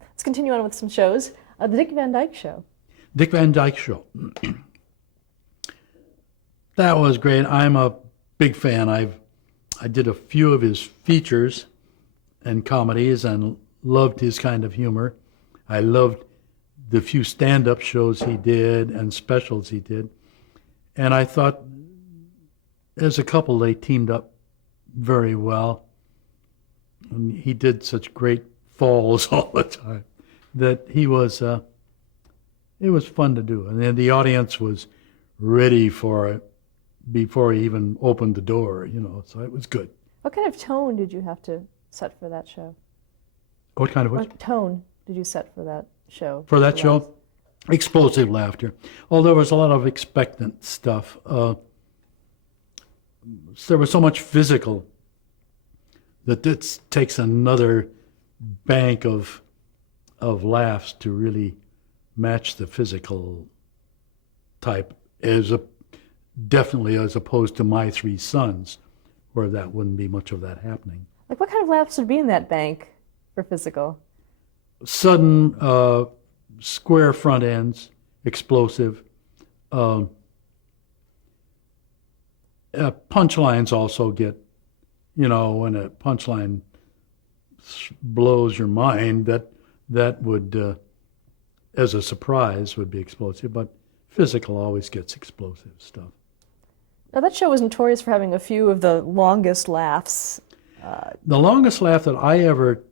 Let's continue on with some shows. The Dick Van Dyke Show. Dick Van Dyke Show. That was great. I'm a big fan. I did a few of his features and comedies and loved his kind of humor. I loved the few stand-up shows he did and specials he did. And I thought, as a couple, they teamed up very well. And he did such great falls all the time that he was, it was fun to do. And then the audience was ready for it before he even opened the door, so it was good. What kind of tone did you have to set for that show? What kind of What tone did you set for that show? For that show? Explosive laughter. Well, there was a lot of expectant stuff. There was so much physical that this takes another bank of laughs to really match the physical type, definitely as opposed to My Three Sons, where that wouldn't be much of that happening. Like what kind of laughs would be in that bank for physical? Sudden, square front ends, explosive. Punchlines also get, when a punchline blows your mind, that would, as a surprise, would be explosive, but physical always gets explosive stuff. Now that show was notorious for having a few of the longest laughs. The longest laugh that I ever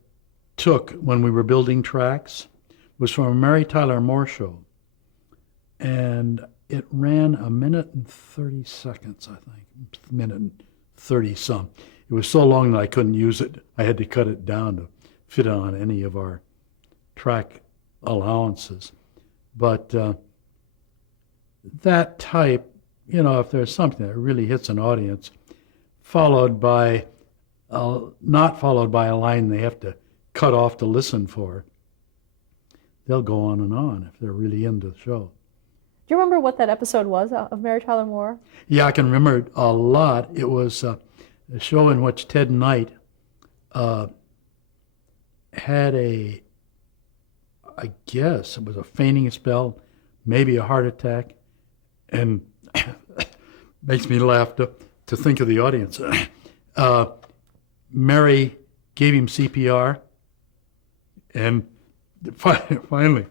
took when we were building tracks was from a Mary Tyler Moore show. And it ran 1 minute and 30 seconds, I think. 1 minute and 30 some. It was so long that I couldn't use it. I had to cut it down to fit on any of our track allowances. But that type, if there's something that really hits an audience, not followed by a line they have to cut off to listen for, they'll go on and on if they're really into the show. Do you remember what that episode was of Mary Tyler Moore? Yeah, I can remember it a lot. It was a show in which Ted Knight had I guess it was a fainting spell, maybe a heart attack, and makes me laugh to think of the audience. Mary gave him CPR, and finally,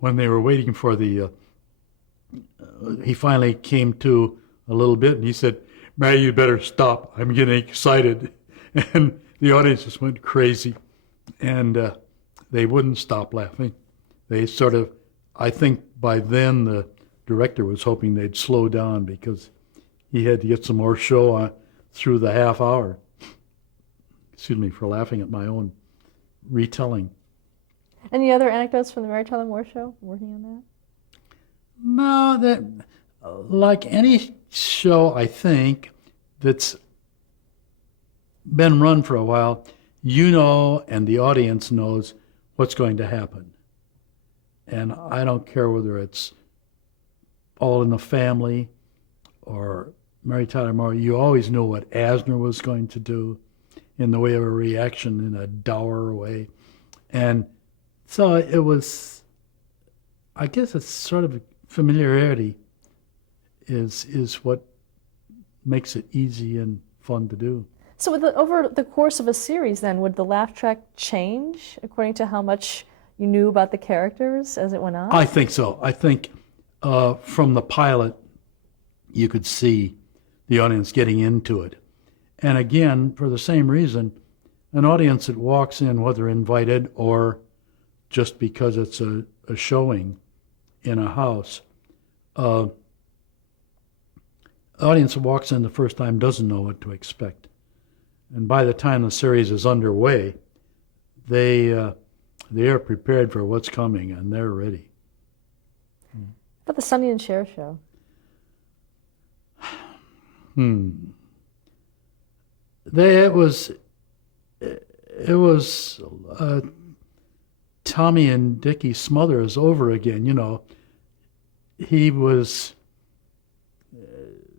when they were waiting for he finally came to a little bit, and he said, "Mary, you better stop. I'm getting excited." And the audience just went crazy, and they wouldn't stop laughing. They sort of, I think by then the director was hoping they'd slow down because he had to get some more show through the half hour. Excuse me for laughing at my own retelling. Any other anecdotes from the Mary Tyler Moore show, working on that? No, like any show, I think, that's been run for a while, and the audience knows what's going to happen. And I don't care whether it's All in the Family or Mary Tyler Moore, you always know what Asner was going to do in the way of a reaction in a dour way. And so it was, I guess it's sort of familiarity is what makes it easy and fun to do. So over the course of a series then, would the laugh track change according to how much you knew about the characters as it went on? I think so. I think from the pilot, you could see the audience getting into it. And again, for the same reason, an audience that walks in, whether invited or just because it's a showing in a house, audience that walks in the first time doesn't know what to expect. And by the time the series is underway, they are prepared for what's coming and they're ready. How about the Sonny and Cher show? It was Tommy and Dickie Smothers over again.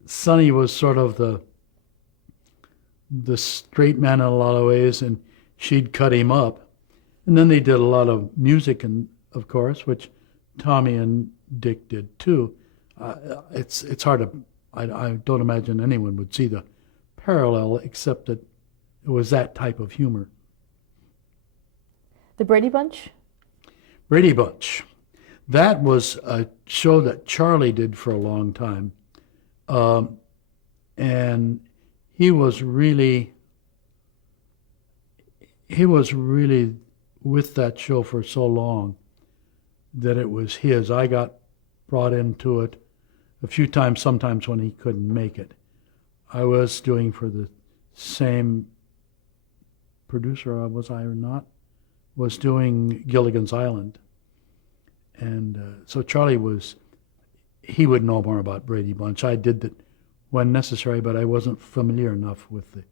Sonny was sort of the straight man in a lot of ways, and she'd cut him up. And then they did a lot of music, and of course, which Tommy and Dick did too. It's hard to, I don't imagine anyone would see the parallel except that it was that type of humor. The Brady Bunch? Brady Bunch. That was a show that Charlie did for a long time. And he was really with that show for so long that it was his. I got brought into it a few times, sometimes when he couldn't make it. I was doing for the same producer, was I or not? Was doing Gilligan's Island. And so Charlie he would know more about Brady Bunch. I did that when necessary, but I wasn't familiar enough with the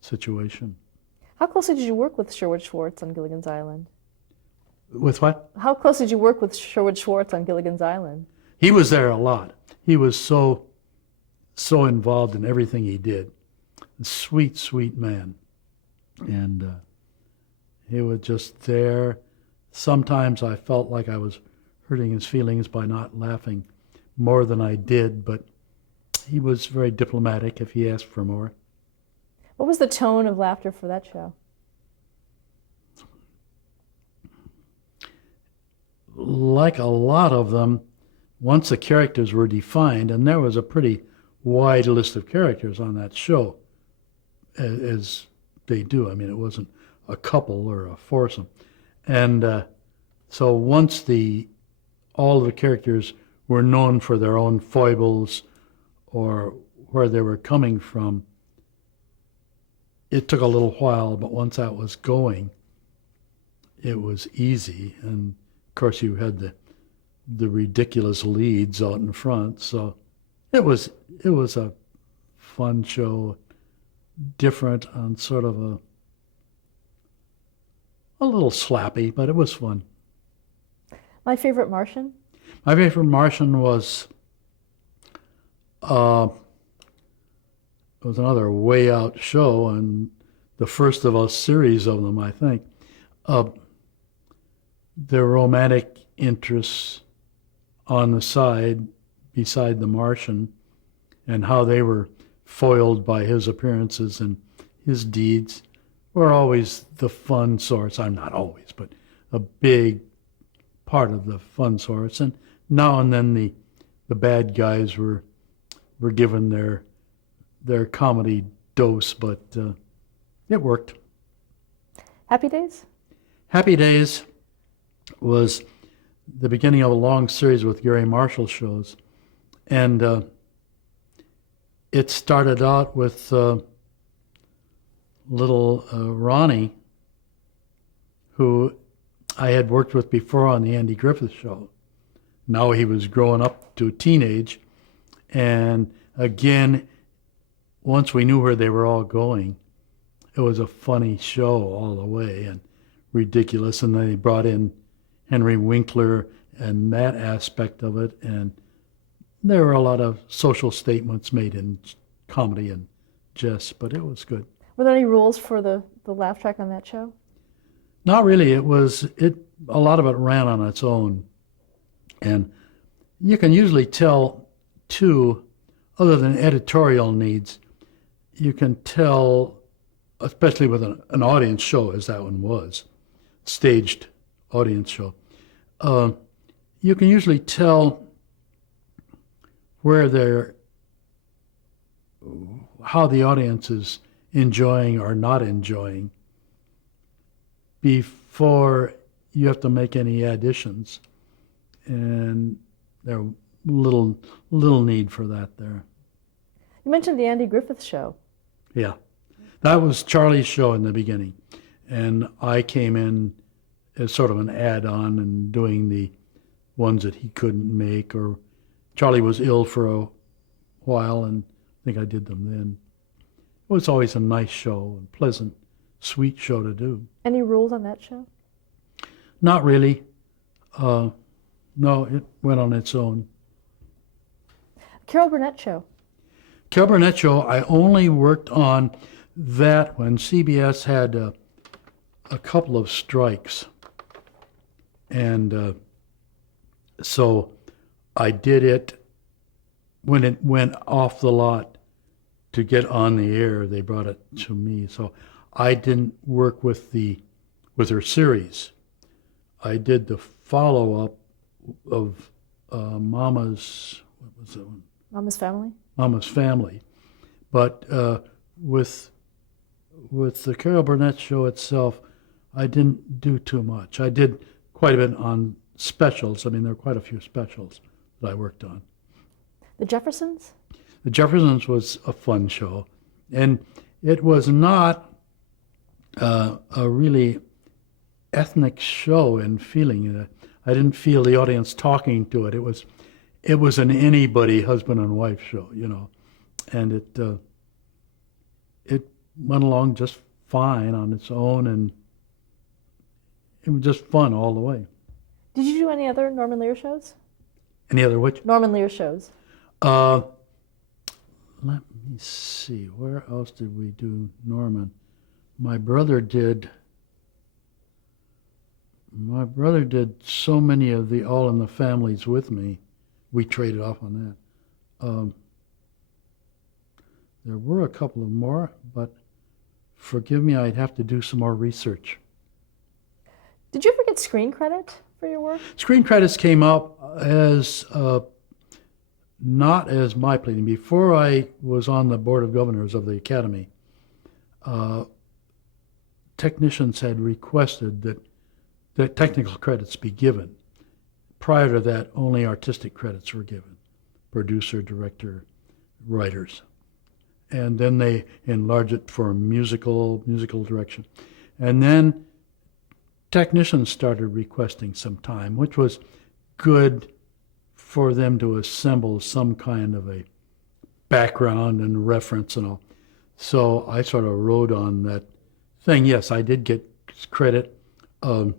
situation. How closely did you work with Sherwood Schwartz on Gilligan's Island? With what? How close did you work with Sherwood Schwartz on Gilligan's Island? He was there a lot. He was so involved in everything he did. A sweet, sweet man. And he was just there. Sometimes I felt like I was hurting his feelings by not laughing more than I did, but he was very diplomatic if he asked for more. What was the tone of laughter for that show? Like a lot of them, once the characters were defined, and there was a pretty wide list of characters on that show, as they do. I mean, it wasn't a couple or a foursome. And so once all of the characters were known for their own foibles or where they were coming from, it took a little while, but once that was going, it was easy. And of course you had the ridiculous leads out in front. So it was a fun show, different and sort of a little slappy, but it was fun. My Favorite Martian? My Favorite Martian was another way out show, and the first of a series of them, I think. The romantic interests on the side beside the Martian and how they were foiled by his appearances and his deeds were always the fun source. I'm not always, but a big part of the fun source. And now and then the bad guys were given their comedy dose, but it worked. Happy Days? Happy Days was the beginning of a long series with Gary Marshall shows. And it started out with little Ronnie, who I had worked with before on the Andy Griffith Show. Now he was growing up to teenage. And again, once we knew where they were all going, it was a funny show all the way and ridiculous. And then they brought in Henry Winkler and that aspect of it. And there were a lot of social statements made in comedy and jest, but it was good. Were there any rules for the laugh track on that show? Not really. A lot of it ran on its own. And you can usually tell, too, other than editorial needs, you can tell, especially with an audience show, as that one was, staged audience show, you can usually tell how the audience is enjoying or not enjoying before you have to make any additions. And there's little need for that there. You mentioned the Andy Griffith Show. Yeah. That was Charlie's show in the beginning. And I came in as sort of an add-on and doing the ones that he couldn't make, or Charlie was ill for a while, and I think I did them then. It was always a nice show, a pleasant, sweet show to do. Any rules on that show? Not really. No, it went on its own. Carol Burnett Show. Carol Burnett Show, I only worked on that when CBS had a couple of strikes. And so I did it when it went off the lot to get on the air. They brought it to me. So I didn't work with her series. I did the follow-up of Mama's, what was that one? Mama's Family? Mama's Family. But with the Carroll Burnett show itself, I didn't do too much. I did quite a bit on specials. I mean, there are quite a few specials that I worked on. The Jeffersons? The Jeffersons was a fun show, and it was not a really ethnic show in feeling. I didn't feel the audience talking to it. It was an anybody husband and wife show, and it went along just fine on its own, and it was just fun all the way. Did you do any other Norman Lear shows? Any other which? Norman Lear shows. Let me see. Where else did we do Norman? My brother did so many of the All in the Families with me. We traded off on that. There were a couple of more, but forgive me, I'd have to do some more research. Did you ever get screen credit for your work? Screen credits came up as not as my pleading. Before I was on the Board of Governors of the Academy, technicians had requested that technical credits be given. Prior to that, only artistic credits were given: producer, director, writers. And then they enlarged it for musical direction. And then technicians started requesting some time, which was good for them to assemble some kind of a background and reference and all. So I sort of rode on that thing. Yes, I did get credit. They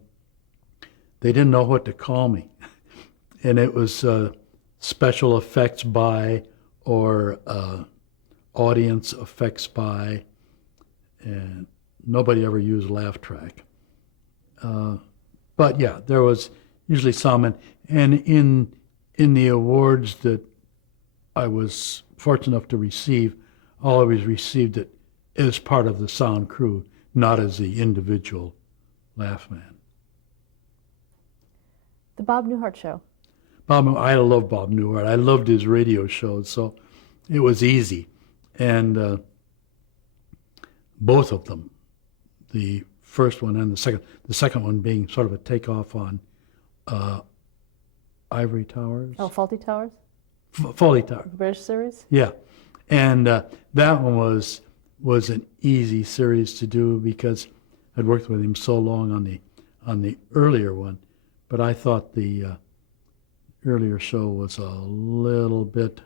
didn't know what to call me. And it was special effects by or audience effects by, and nobody ever used laugh track. But yeah, there was usually some, and in the awards that I was fortunate enough to receive, I always received it as part of the sound crew, not as the individual laugh man. The Bob Newhart Show. I love Bob Newhart. I loved his radio shows, so it was easy. And both of them, the first one and the second one being sort of a takeoff on Ivory Towers. Oh, Faulty Towers? Fawlty Towers. The British series? Yeah. And that one was an easy series to do because I'd worked with him so long on the earlier one, but I thought the earlier show was a little bit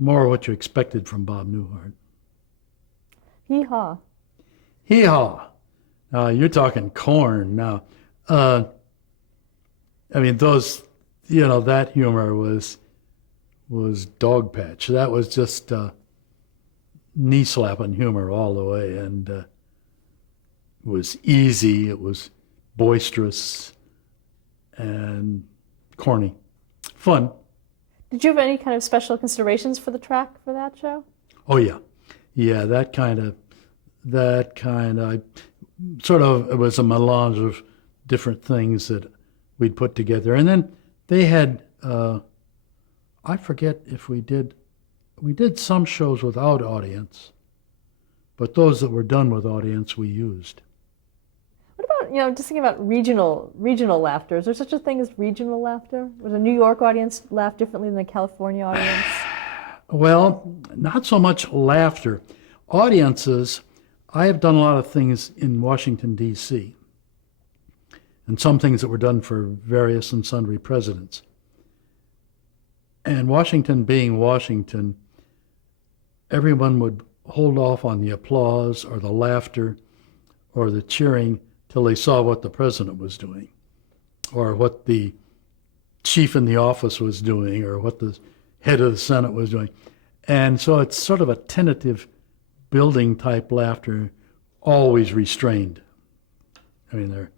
more what you expected from Bob Newhart. Hee-haw. Hee-haw. You're talking corn now. I mean, those, that humor was dog patch. That was just knee-slapping humor all the way, and it was easy, it was boisterous, and corny. Fun. Did you have any kind of special considerations for the track for that show? Oh, yeah. Yeah, that kind of, it was a melange of different things that we'd put together. And then they had, I forget if we did some shows without audience, but those that were done with audience we used. What about, just thinking about regional laughter. Is there such a thing as regional laughter? Was a New York audience laugh differently than the California audience? Well, not so much laughter. Audiences, I have done a lot of things in Washington, D.C., and some things that were done for various and sundry presidents. And Washington being Washington, everyone would hold off on the applause or the laughter or the cheering till they saw what the president was doing or what the chief in the office was doing or what the head of the Senate was doing. And so it's sort of a tentative building type laughter, always restrained. I mean,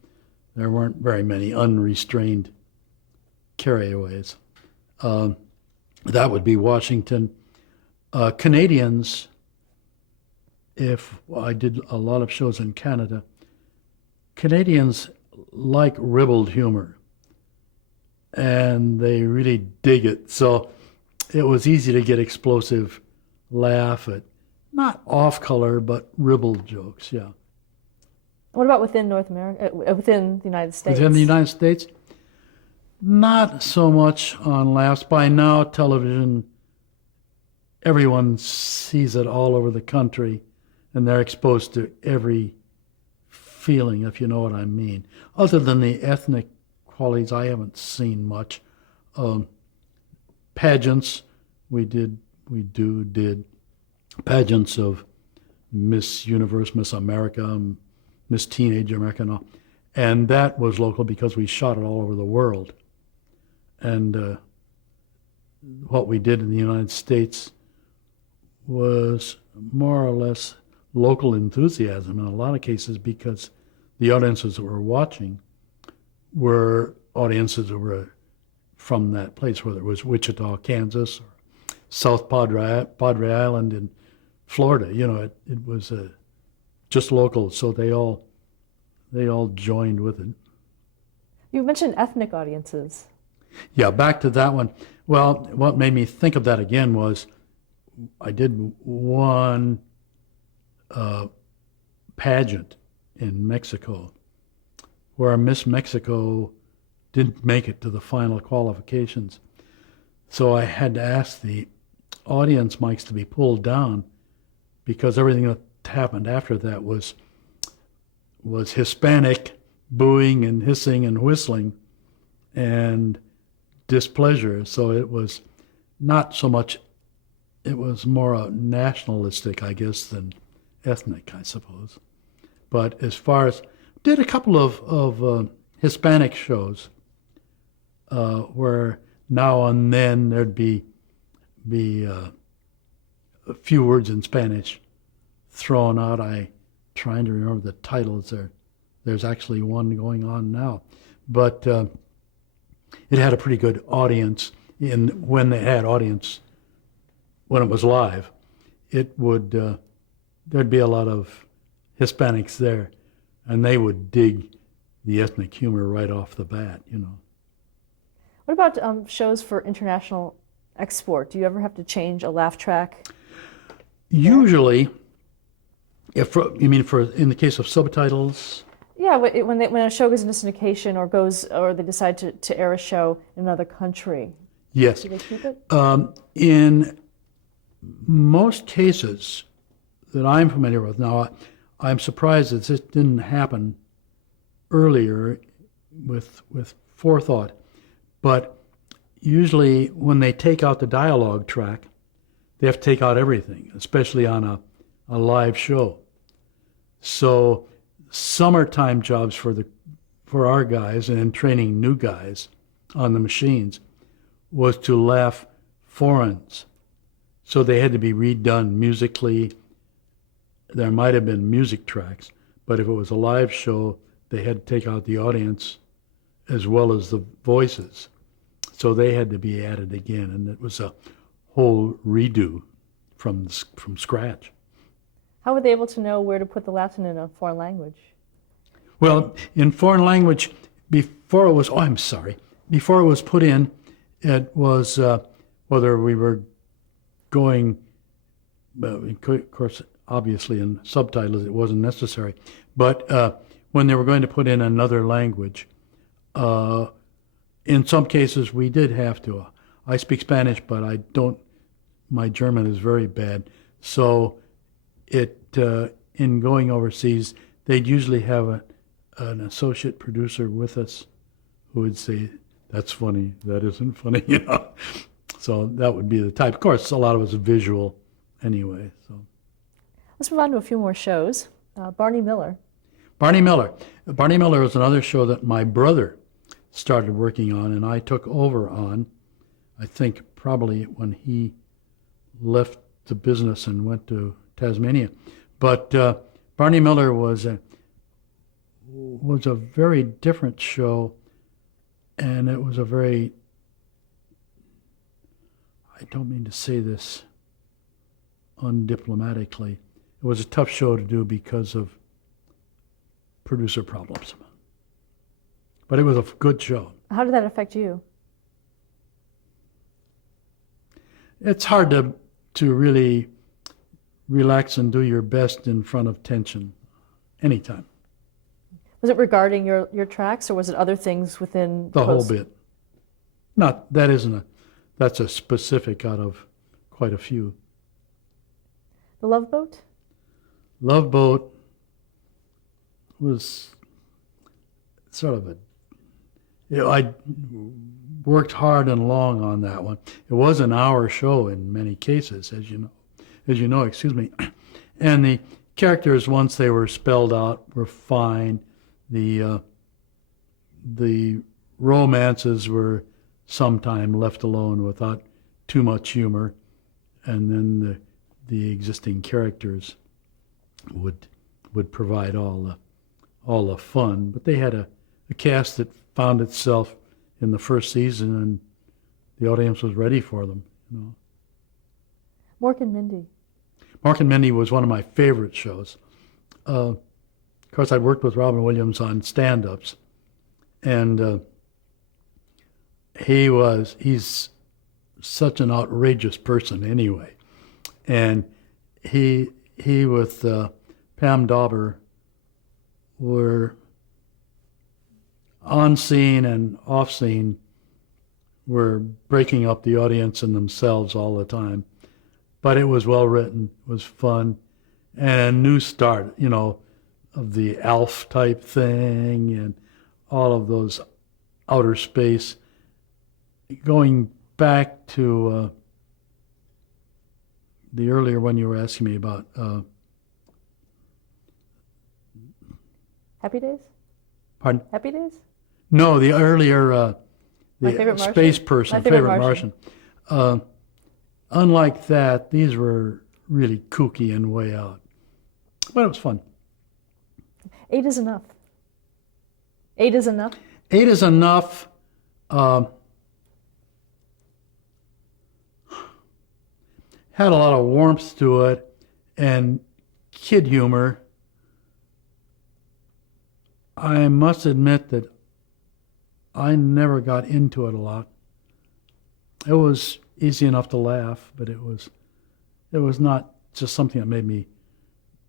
there there weren't very many unrestrained carryaways. That would be Washington. Canadians, if I did a lot of shows in Canada, Canadians like ribald humor, and they really dig it. So it was easy to get explosive laugh at not off color, but ribald jokes, yeah. What about within North America, within the United States? Within the United States, not so much on laughs. By now, television, everyone sees it all over the country, and they're exposed to every feeling, if you know what I mean. Other than the ethnic qualities, I haven't seen much. Pageants, we did pageants of Miss Universe, Miss America, Miss Teenage America, and all. And that was local because we shot it all over the world. And what we did in the United States was more or less local enthusiasm in a lot of cases, because the audiences that were watching were audiences that were from that place, whether it was Wichita, Kansas, or South Padre Island in Florida. You know, it was just local, so they all joined with it. You mentioned ethnic audiences. Yeah, back to that one. Well, what made me think of that again was I did one pageant in Mexico where Miss Mexico didn't make it to the final qualifications. So I had to ask the audience mics to be pulled down, because everything that happened after that was Hispanic booing and hissing and whistling and displeasure. So it was not so much, it was more nationalistic, I guess, than ethnic, I suppose. But as far as, did a couple of Hispanic shows where now and then there'd be a few words in Spanish thrown out. I trying to remember the titles there. There's actually one going on now, but it had a pretty good audience. When they had audience, when it was live, it would there'd be a lot of Hispanics there, and they would dig the ethnic humor right off the bat, you know. What about shows for international export? Do you ever have to change a laugh track? Usually, if you mean for in the case of subtitles. Yeah, when a show goes into syndication or they decide to air a show in another country. Yes. Do they keep it? In most cases that I'm familiar with now, I'm surprised that this didn't happen earlier with forethought. But usually when they take out the dialogue track, they have to take out everything, especially on a live show. So summertime jobs for our guys and in training new guys on the machines was to laugh foreigns. So they had to be redone musically. There might have been music tracks, but if it was a live show, they had to take out the audience as well as the voices. So they had to be added again, and it was a whole redo from scratch. How were they able to know where to put the Latin in a foreign language? Well, in foreign language, before it was put in, it was whether we were going, of course, obviously in subtitles it wasn't necessary, but when they were going to put in another language, in some cases we did have to. I speak Spanish, but I don't, my German is very bad, so in going overseas, they'd usually have an associate producer with us who would say, "That's funny, that isn't funny," you know. So that would be the type. Of course, a lot of it's visual anyway. So Let's move on to a few more shows. Barney Miller. Barney Miller. Barney Miller was another show that my brother started working on, and I took over on, I think probably when he left the business and went to Tasmania. But Barney Miller was was a very different show, and it was a very, I don't mean to say this undiplomatically, it was a tough show to do because of producer problems. But it was a good show. How did that affect you? It's hard to really relax and do your best in front of tension anytime. Was it regarding your tracks, or was it other things within The whole post? bit. That's a specific out of quite a few. The Love Boat? Love Boat was sort of I worked hard and long on that one. It was an hour show in many cases, as you know, excuse me. And the characters, once they were spelled out, were fine. The romances were sometime left alone without too much humor, and then the existing characters would provide all the fun. But they had a cast that found itself in the first season, and the audience was ready for them. Mork and Mindy. Mork and Mindy was one of my favorite shows. Of course, I'd worked with Robin Williams on stand-ups, and he's such an outrageous person anyway. And he with Pam Dauber were on scene and off scene, were breaking up the audience and themselves all the time. But it was well written, it was fun, and a new start, of the Alf type thing and all of those outer space. Going back to the earlier one you were asking me about. Happy Days? Pardon? Happy Days? No, the earlier, My Favorite Martian? Space Person, My Favorite Martian. Unlike that, these were really kooky and way out. But it was fun. 8 is enough. 8 is enough? 8 is enough. Had a lot of warmth to it and kid humor. I must admit that I never got into it a lot. It was easy enough to laugh, but it was not just something that made me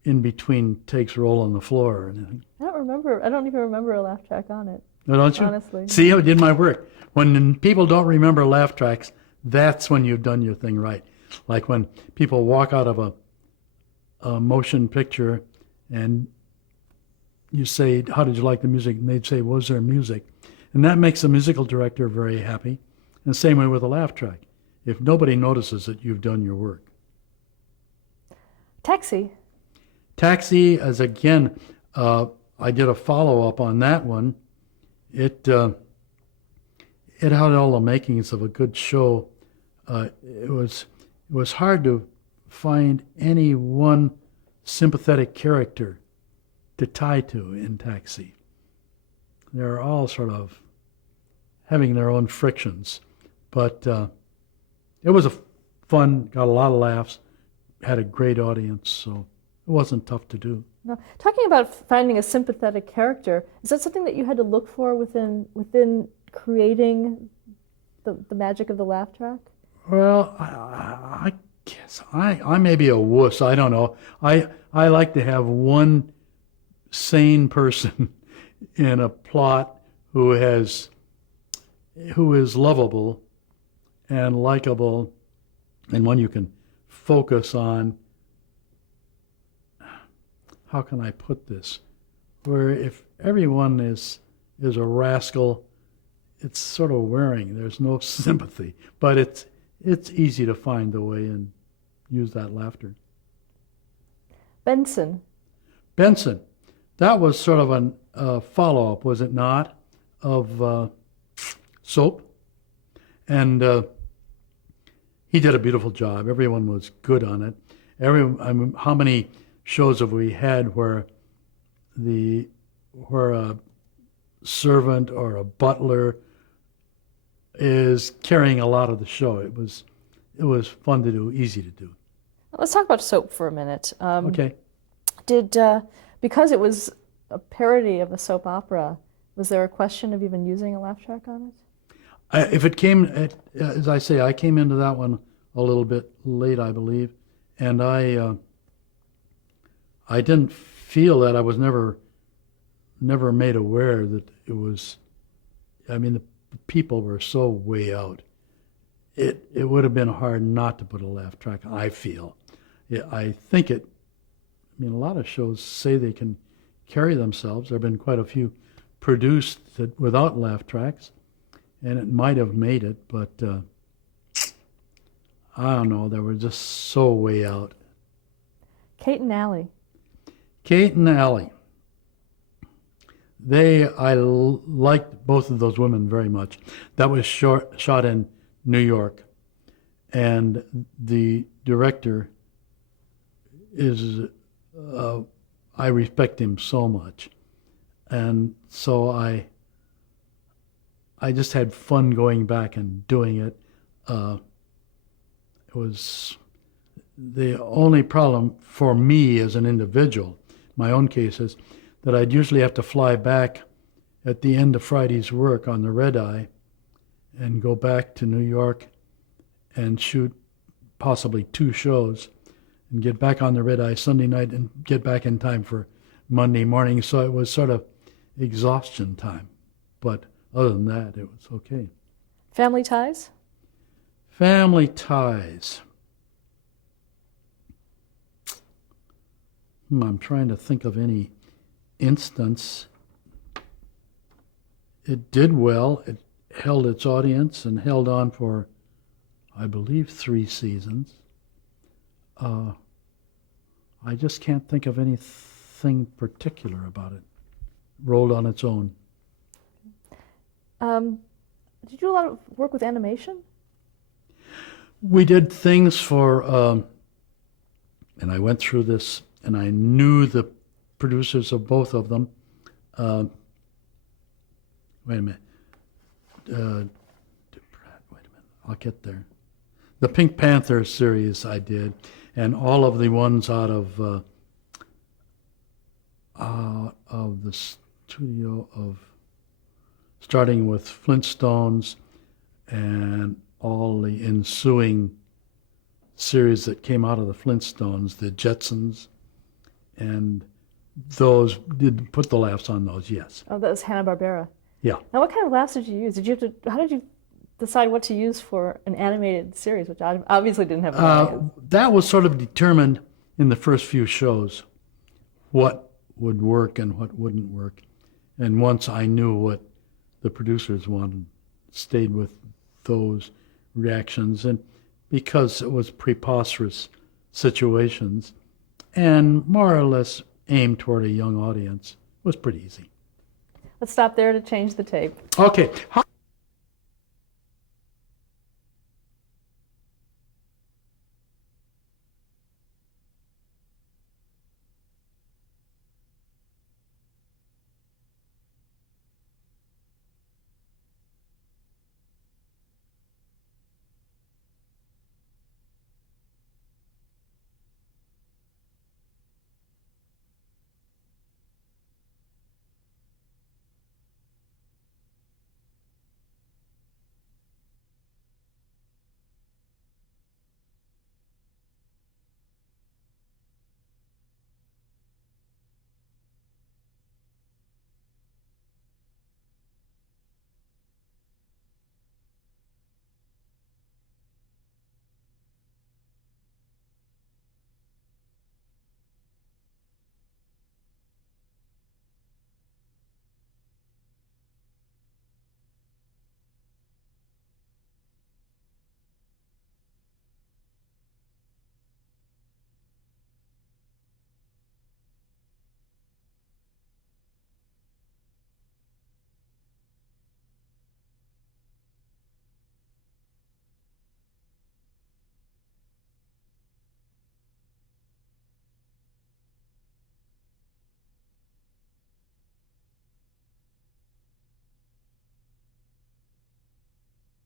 in between takes roll on the floor or anything. I don't even remember a laugh track on it. No, don't you? Honestly. See how I did my work. When people don't remember laugh tracks, that's when you've done your thing right. Like when people walk out of a motion picture and you say, how did you like the music? And they'd say, was there music? And that makes the musical director very happy. And the same way with a laugh track. If nobody notices it, you've done your work. Taxi. Taxi, as again, I did a follow-up on that one. It had all the makings of a good show. It was hard to find any one sympathetic character to tie to in Taxi. They're all sort of having their own frictions. But it was fun, got a lot of laughs, had a great audience, so it wasn't tough to do. No. Talking about finding a sympathetic character, is that something that you had to look for within creating the magic of the laugh track? Well, I guess I may be a wuss. I don't know. I like to have one sane person in a plot who is lovable and likable, and one you can focus on. How can I put this? Where if everyone is a rascal, it's sort of wearing. There's no sympathy, but it's easy to find the way and use that laughter. Benson. That was sort of a follow-up, was it not, of Soap? And he did a beautiful job. Everyone was good on it. How many shows have we had where the where a servant or a butler is carrying a lot of the show. It was fun to do, easy to do. Let's talk about soap for a minute. Okay. Because it was a parody of a soap opera, was there a question of even using a laugh track on it? If it came, as I say, I came into that one a little bit late, I believe, and I didn't feel that. I was never made aware that it was. I mean, the people were so way out. It would have been hard not to put a laugh track. I feel. I think it. I mean, a lot of shows say they can carry themselves. There have been quite a few produced without laugh tracks, and it might have made it, but I don't know. They were just so way out. Kate and Allie. Kate and Allie. I liked both of those women very much. That was shot in New York, and the director is, I respect him so much, and so I just had fun going back and doing it. It was the only problem for me as an individual, my own case, is that I'd usually have to fly back at the end of Friday's work on the red eye and go back to New York and shoot possibly 2 shows and get back on the red eye Sunday night and get back in time for Monday morning. So it was sort of exhaustion time. But other than that, it was okay. Family Ties? Family Ties. I'm trying to think of any instance. It did well. It held its audience and held on for, I believe, 3 seasons. I just can't think of anything particular about it. Rolled on its own. Did you do a lot of work with animation? We did things for, and I went through this, and I knew the producers of both of them. Wait a minute. Wait a minute. I'll get there. The Pink Panther series I did, and all of the ones out of the studio of, starting with Flintstones and all the ensuing series that came out of the Flintstones, the Jetsons, and those did put the laughs on those, yes. Oh, that was Hanna-Barbera. Yeah. Now, what kind of laughs did you use? How did you decide what to use for an animated series, which obviously didn't have an audience? That was sort of determined in the first few shows, what would work and what wouldn't work. And once I knew what the producers wanted, stayed with those reactions. And because it was preposterous situations and more or less aimed toward a young audience, it was pretty easy. Let's stop there to change the tape. Okay.